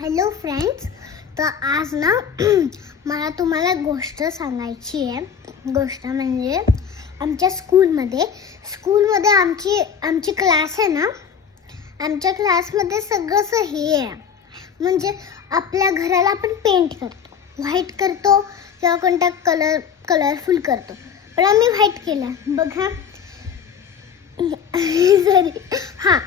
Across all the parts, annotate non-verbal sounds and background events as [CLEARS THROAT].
Hello friends तर आज ना [CLEARS THROAT] मला तुम्हाला गोष्ट सांगायची आहे. गोष्ट म्हणजे आमच्या स्कूलमध्ये स्कूलमध्ये आमची आमची क्लास आहे ना आमच्या क्लासमध्ये सगळंच हे आहे. म्हणजे आपल्या घराला आपण पेंट करतो. व्हाईट करतो किंवा कोणता कलर कलरफुल करतो. पण आम्ही व्हाईट केला बघा. [LAUGHS] सॉरी हां.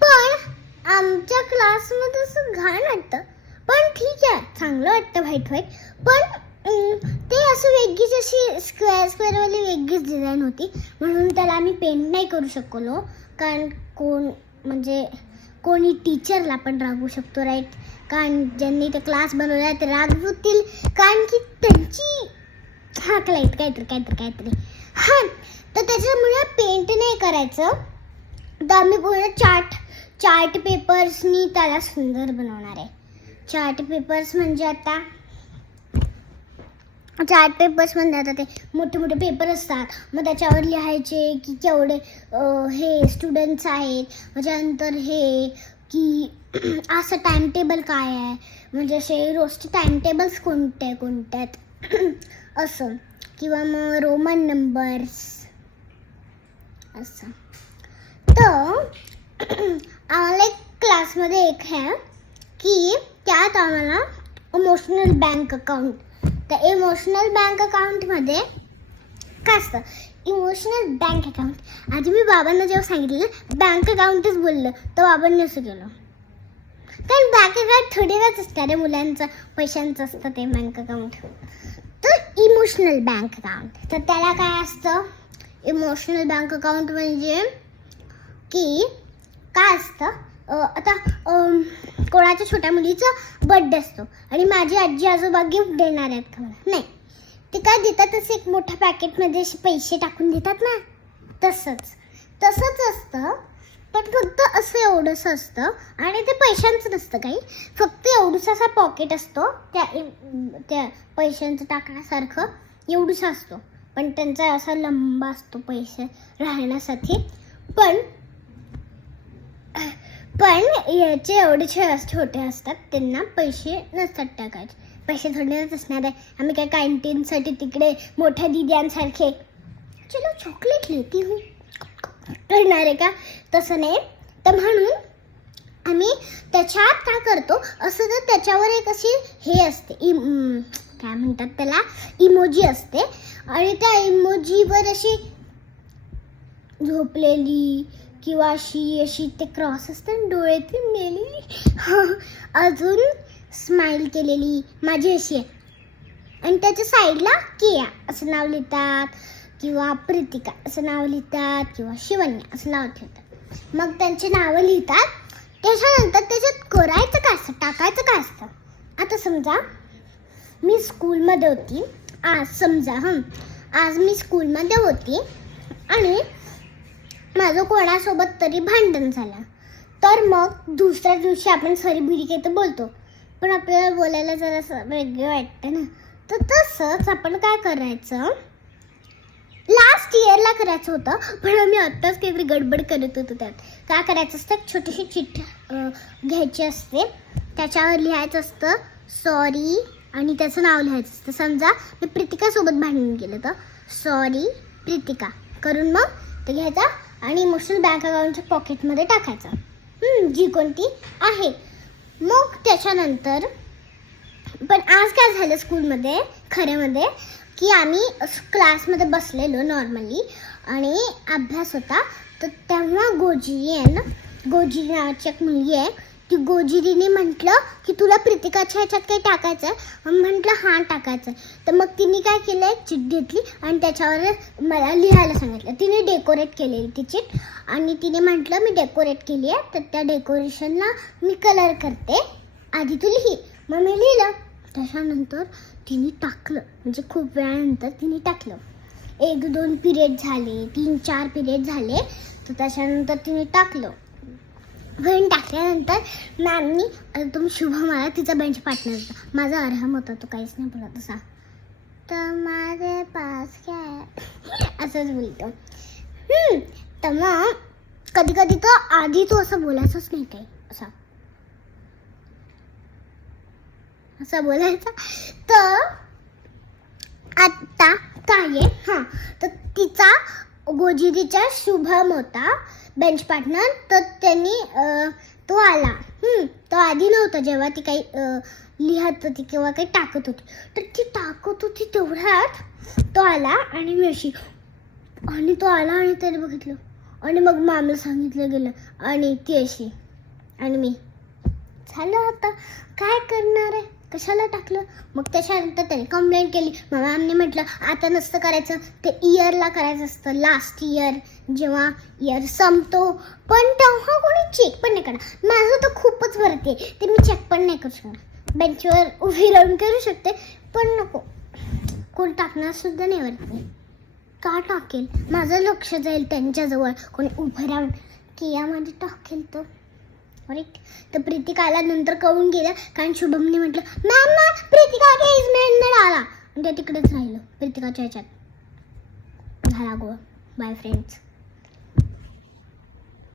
पण आमच्या क्लासमध्ये असं घाण वाटतं. पण ठीक आहे चांगलं वाटतं व्हाईट व्हाईट पण ते असं वेगळीच अशी स्क्वेअर स्क्वेअरवाली वेगळीच डिझाईन होती. म्हणून त्याला आम्ही पेंट नाही करू शकलो. कारण कोण म्हणजे कोणी टीचरला पण रागवू शकतो राईट कारण ज्यांनी ते क्लास बनवला ते रागवतील. कारण की त्यांची हाक लाइट काहीतरी काहीतरी काहीतरी. हां तर त्याच्यामुळे पेंट नाही करायचं. तर आम्ही पूर्ण चार्ट चार्ट पेपर्सनी त्याला सुंदर बनवणार आहे. चार्ट पेपर्स म्हणजे आता चार्ट पेपर्स म्हणजे आता ते मोठे मोठे पेपर असतात. मग त्याच्यावर लिहायचे की केवढे हे स्टुडंट्स आहेत. त्याच्यानंतर हे की [CLEARS THROAT] असं टाइम टेबल काय आहे? म्हणजे असे रोजचे टाइम टेबल्स कोणते कोणते आहेत [CLEARS THROAT] असं. किंवा मग रोमन नंबर्स असं. तर [CLEARS THROAT] आम्हाला एक क्लासमध्ये एक आहे की त्यात आम्हाला इमोशनल बँक अकाउंट तर इमोशनल बँक अकाउंटमध्ये काय असतं? इमोशनल बँक अकाउंट आधी मी बाबांना जेव्हा सांगितलं बँक अकाउंटच बोललं तर बाबांनी असं केलं. कारण बँक अकाउंट थोडीच वेळच असतं. रे मुलांचं पैशांचं असतं ते बँक अकाउंट तर इमोशनल बँक अकाउंट तर त्याला काय असतं? इमोशनल बँक अकाउंट म्हणजे की काय असतं? आता कोणाच्या छोट्या मुलीचा बर्थडे असतो. आणि माझी आजी आजोबा गिफ्ट देणार आहेत का मला? नाही. ते काय देतातच एक मोठ्या पॅकेटमध्ये असे पैसे टाकून देतात ना? तसंच. तसंच असतं. पण फक्त असं एवढंसं असतं. आणि ते पैशांचं नसतं काही. फक्त एवढंसं असा पॉकेट असतो. त्या त्या पैशांचं टाकण्यासारखं एवढंसं असतो. पण त्यांचा असा लंबा असतो पैसे राहण्यासाठी. पण पण याचे एवढे छे छोटे असतात त्यांना पैसे नसतात टाकायचे. पैसे थोडेच असणार आहे. आम्ही काय कॅन्टीनसाठी तिकडे मोठ्या दिद्यांसारखे. चलो चॉकलेट लेती हूँ. करणार आहे का? तसं नाही. तर म्हणून आम्ही त्याच्यात काय करतो असं तर त्याच्यावर एक अशी हे असते इम काय म्हणतात त्याला? इमोजी असते. आणि त्या इमोजीवर अशी झोपलेली किंवा अशी अशी ते क्रॉस असते डोळे ते मेलेली. [LAUGHS] अजून स्माईल केलेली माझी अशी आहे. आणि त्याच्या साईडला किया असं नाव लिहितात किंवा प्रीतिका असं नाव लिहितात किंवा शिवन्या असं नाव ठेवतात. मग त्यांची नावं लिहितात. त्याच्यानंतर त्याच्यात करायचं काय असतं टाकायचं काय असतं? आता समजा मी स्कूलमध्ये होती. आज समजा हं. आज मी स्कूलमध्ये होती. आणि माझं कोणासोबत तरी भांडण झालं. तर मग दुसऱ्या दिवशी आपण सरी बिरी तर बोलतो. पण आपल्याला बोलायला जरासं वेगळं वाटतं ना. तर तसंच आपण काय करायचं? लास्ट इयरला करायचं होतं पण आम्ही आत्ताच काहीतरी गडबड करत होतो त्यात. काय करायचं असतं? एक छोटीशी चिठ्ठी घ्यायची असते. त्याच्यावर लिहायचं असतं सॉरी आणि त्याचं नाव लिहायचं असतं. समजा मी प्रीतिकासोबत भांडण केलं तर सॉरी प्रीतिका. करून मग तो घ्यायचं आणि इमोशनल बँक अकाउंटच्या पॉकेटमध्ये टाकायचं. जी कोणती? आहे. मग त्याच्यानंतर पण आज काय झालं स्कूलमध्ये खऱ्यामध्ये की आम्ही क्लासमध्ये बसलेलो नॉर्मली आणि अभ्यास होता. तर तेव्हा गोजी आहे ना गोजी नावाची एक मुलगी आहे की गोजिरीने म्हटलं की तुला प्रीतिकाच्या ह्याच्यात काही टाकायचं आहे म्हटलं हां टाकायचं तर मग तिने काय केलं एक चिट घेतली आणि त्याच्यावर मला लिहायला सांगितलं. तिने डेकोरेट केलेली ती चिट. आणि तिने म्हटलं मी डेकोरेट केली आहे. तर त्या डेकोरेशनला मी कलर करते. आधी तू लिही. मग मी लिहिलं. त्याच्यानंतर तिने टाकलं. म्हणजे खूप वेळानंतर तिने टाकलं. एक दोन पिरियड झाले. तीन चार पिरियड झाले. तर त्याच्यानंतर तिने टाकलं. पण टाकल्यानंतर मॅमनी एकदम शुभ मला तिचा बेंच पार्टनर होता माझा अर्हम होता तो काहीच नाही बोलत असा. तर माझे पास काय? असंच बोलतो. तर मग कधी कधी तर आधी तो असं बोलायचंच नाही काही. असा. असं बोलायचा. तर आत्ता काय आहे? हां तर तिचा गोजिरीचा शुभम होता. बेंच पार्टनर तर त्यांनी तो आला. तो आधी नव्हता जेव्हा ती काही लिहत होती किंवा काही टाकत होती. तर ती टाकत होती तेवढ्यात तो आला आणि मी अशी आणि तो आला आणि त्याने बघितलं. आणि मग मामला सांगितलं गेलं आणि ती अशी आणि मी. झालं आता काय करणार आहे? कशाला टाकलं? मग त्याच्यानंतर त्याने कंप्लेंट केली. मग मॅमने म्हटलं आता नसतं करायचं. ते इयरला करायचं असतं. लास्ट इयर जेव्हा इयर संपतो. पण तेव्हा कोणी चेक पण नाही करणार. माझं तर खूपच वरती आहे ते मी चेक पण नाही करू शकणार. बेंचवर उभी राहून करू शकते पण नको. कोण टाकणारसुद्धा नाही वरती का टाकेल? माझं लक्ष जाईल त्यांच्याजवळ. कोणी उभं राहून. की यामध्ये टाकेल तर? राईट तर प्रीतिका आल्यानंतर कळून गेलं. कारण शुभमने म्हटलं मॅम मॅम प्रीतिका एंगेजमेंट आला. आणि ते तिकडेच राहिलं प्रीतिकाच्या ह्याच्यात. झाला गोवा बाय फ्रेंड्स